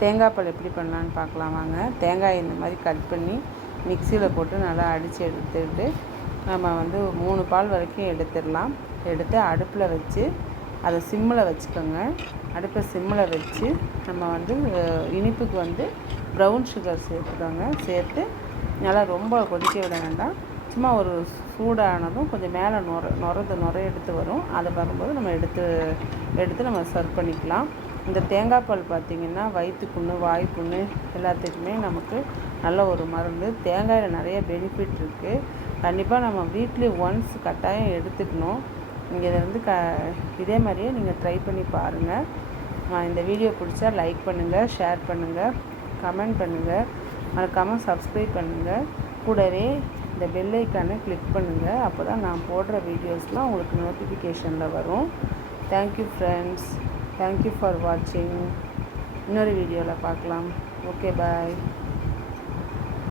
தேங்காய் பால் எப்படி பண்ணலான்னு பார்க்கலாம் வாங்க. தேங்காய் இந்த மாதிரி கட் பண்ணி மிக்சியில் போட்டு நல்லா அடித்து எடுத்துக்கிட்டு நம்ம வந்து மூணு பால் வரைக்கும் எடுத்துடலாம். எடுத்து அடுப்பில் வச்சு அதை சிம்மில் வச்சுக்கோங்க. அடுப்பை சிம்மில் வச்சு நம்ம வந்து இனிப்புக்கு வந்து ப்ரௌன் சுகர் சேர்த்துக்கோங்க. சேர்த்து நல்லா ரொம்ப கொதிக்க விட வேண்டாம். சும்மா ஒரு சூடானதும் கொஞ்சம் மேலே நுர நுரது நுர எடுத்து வரும். அதை பார்க்கும்போது நம்ம எடுத்து எடுத்து நம்ம சர்வ் பண்ணிக்கலாம். இந்த தேங்காய் பால் பார்த்திங்கன்னா வயிற்று புண்ணு வாய் புண்ணு எல்லாத்துக்குமே நமக்கு நல்ல ஒரு மருந்து. தேங்காயில் நிறைய பெனிஃபிட் இருக்குது கண்டிப்பாக நம்ம வீக்லி ஒன்ஸ் கட்டாயம் எடுத்துக்கணும். நீங்கள் இதை வந்து க இதே மாதிரியே நீங்கள் ட்ரை பண்ணி பாருங்கள் நான் இந்த வீடியோ பிடிச்சா லைக் பண்ணுங்கள் ஷேர் பண்ணுங்கள் கமெண்ட் பண்ணுங்கள் மறக்காமல் சப்ஸ்கிரைப் பண்ணுங்கள் கூடவே இந்த பெல் ஐக்கானை கிளிக் பண்ணுங்கள் அப்போ தான் நான் போடுற வீடியோஸ்லாம் உங்களுக்கு நோட்டிஃபிகேஷனில் வரும். தேங்க்யூ ஃப்ரெண்ட்ஸ் தேங்க்யூ ஃபார் வாட்சிங் இன்னொரு வீடியோவில் பார்க்கலாம் ஓகே பாய்